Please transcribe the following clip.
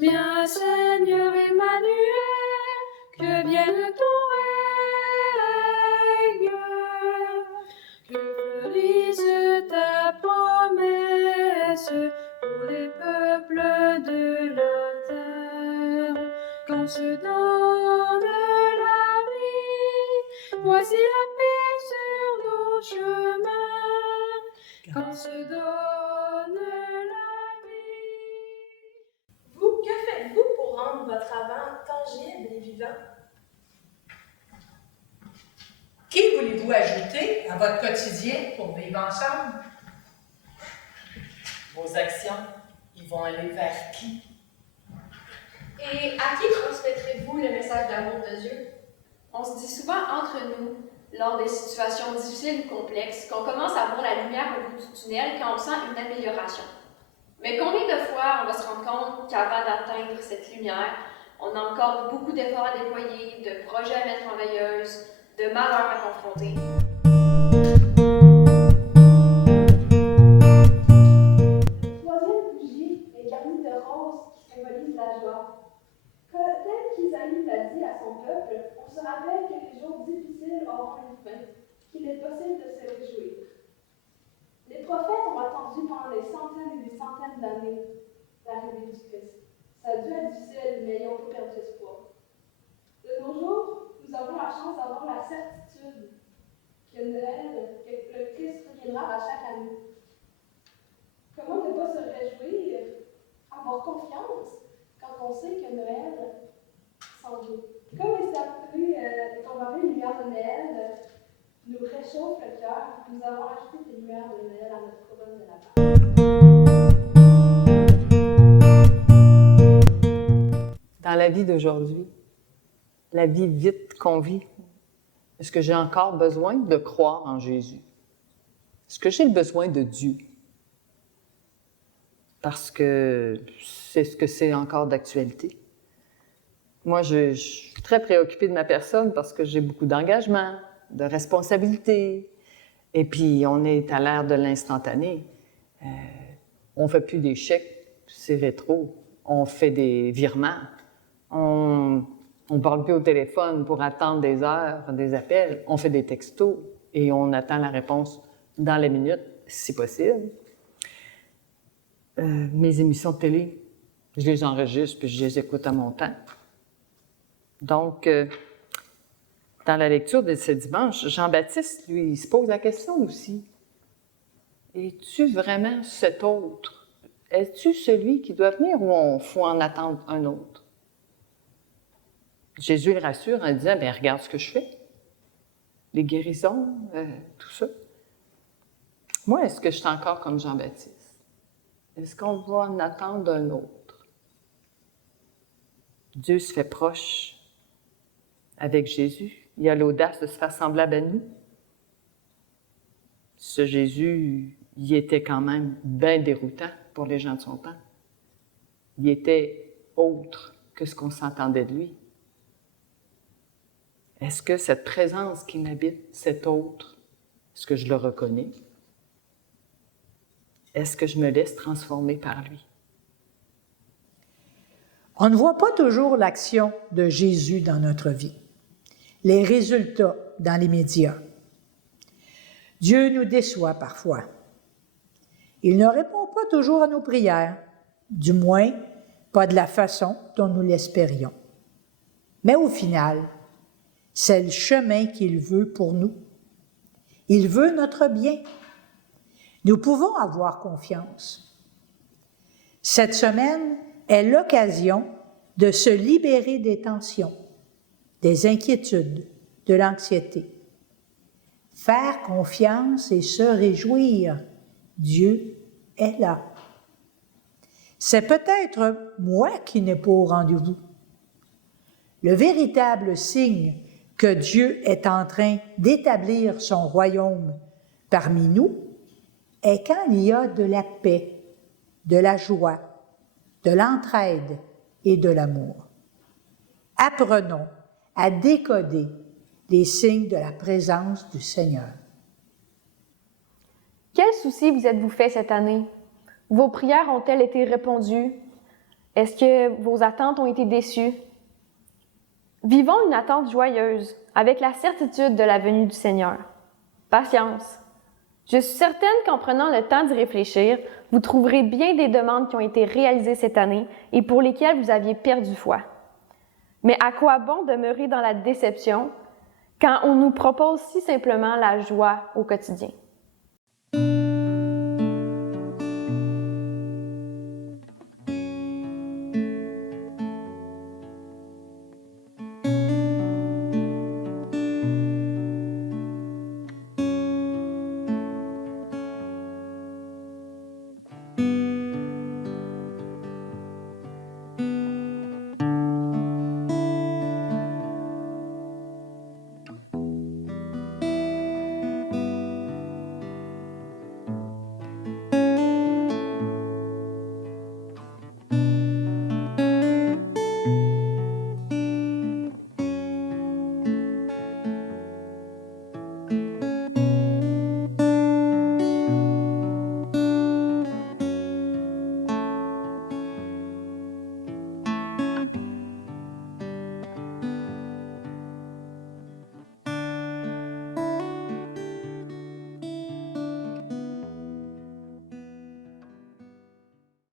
Viens Seigneur Emmanuel, que vienne ton règne, que fleurisse ta promesse pour les peuples de la terre. Qu'on se donne la vie, voici la paix sur nos chemins. Qu'on se donne la vie. Vous, que faites-vous pour rendre votre avant tangible et vivant? Qui voulez-vous ajouter à votre quotidien pour vivre ensemble? Vos actions, ils vont aller vers qui? Et à qui transmettrez-vous le message d'amour de Dieu? On se dit souvent entre nous, lors des situations difficiles ou complexes, qu'on commence à voir la lumière au bout du tunnel quand on sent une amélioration. Mais combien de fois on va se rendre compte qu'avant d'atteindre cette lumière, on a encore beaucoup d'efforts à déployer, de projets à mettre en veilleuse, de malheurs à confronter? La troisième bougie est garnie de roses qui symbolisent la joie. Tel qu'Isaïe l'a dit à son peuple, on se rappelle que les jours difficiles auront une fin, qu'il est possible de se réjouir. Les prophètes ont attendu pendant des centaines et des centaines d'années l'arrivée du Christ. Ça a dû être difficile, mais ils n'ont pas perdu espoir. De nos jours, nous avons la chance d'avoir la certitude que Noël, que le Christ reviendra à chaque année. Comment ne pas se réjouir, avoir confiance quand on sait que Noël s'en vient? Comme les convaincu lumières de Noël nous réchauffent le cœur, nous avons ajouté des lumières de Noël à notre couronne de lapin. Dans la vie d'aujourd'hui, la vie vite qu'on vit, est-ce que j'ai encore besoin de croire en Jésus? Est-ce que j'ai le besoin de Dieu? Parce que c'est ce que c'est encore d'actualité. Moi, je suis très préoccupée de ma personne parce que j'ai beaucoup d'engagement, de responsabilités. Et puis, on est à l'ère de l'instantané. On ne fait plus des chèques, c'est rétro. On fait des virements. On ne parle plus au téléphone pour attendre des heures, des appels. On fait des textos et on attend la réponse dans les minutes, si possible. Mes émissions de télé, je les enregistre puis je les écoute à mon temps. Donc, dans la lecture de ce dimanche, Jean-Baptiste, lui, il se pose la question aussi. Es-tu vraiment cet autre? Es-tu celui qui doit venir ou faut en attendre un autre? Jésus le rassure en disant, bien, regarde ce que je fais. Les guérisons, tout ça. Moi, est-ce que je suis encore comme Jean-Baptiste? Est-ce qu'on va en attendre un autre? Dieu se fait proche avec Jésus. Il a l'audace de se faire semblable à nous. Ce Jésus, il était quand même bien déroutant pour les gens de son temps. Il était autre que ce qu'on s'entendait de lui. Est-ce que cette présence qui m'habite, cet autre, est-ce que je le reconnais? Est-ce que je me laisse transformer par lui? On ne voit pas toujours l'action de Jésus dans notre vie, les résultats dans les médias. Dieu nous déçoit parfois. Il ne répond pas toujours à nos prières, du moins pas de la façon dont nous l'espérions. Mais au final, c'est le chemin qu'il veut pour nous. Il veut notre bien. Nous pouvons avoir confiance. Cette semaine est l'occasion de se libérer des tensions, des inquiétudes, de l'anxiété. Faire confiance et se réjouir. Dieu est là. C'est peut-être moi qui n'ai pas au rendez-vous. Le véritable signe que Dieu est en train d'établir son royaume parmi nous est quand il y a de la paix, de la joie, de l'entraide et de l'amour. Apprenons à décoder les signes de la présence du Seigneur. Quels soucis vous êtes-vous fait cette année? Vos prières ont-elles été répondues? Est-ce que vos attentes ont été déçues? Vivons une attente joyeuse, avec la certitude de la venue du Seigneur. Patience. Je suis certaine qu'en prenant le temps d'y réfléchir, vous trouverez bien des demandes qui ont été réalisées cette année et pour lesquelles vous aviez perdu foi. Mais à quoi bon demeurer dans la déception quand on nous propose si simplement la joie au quotidien?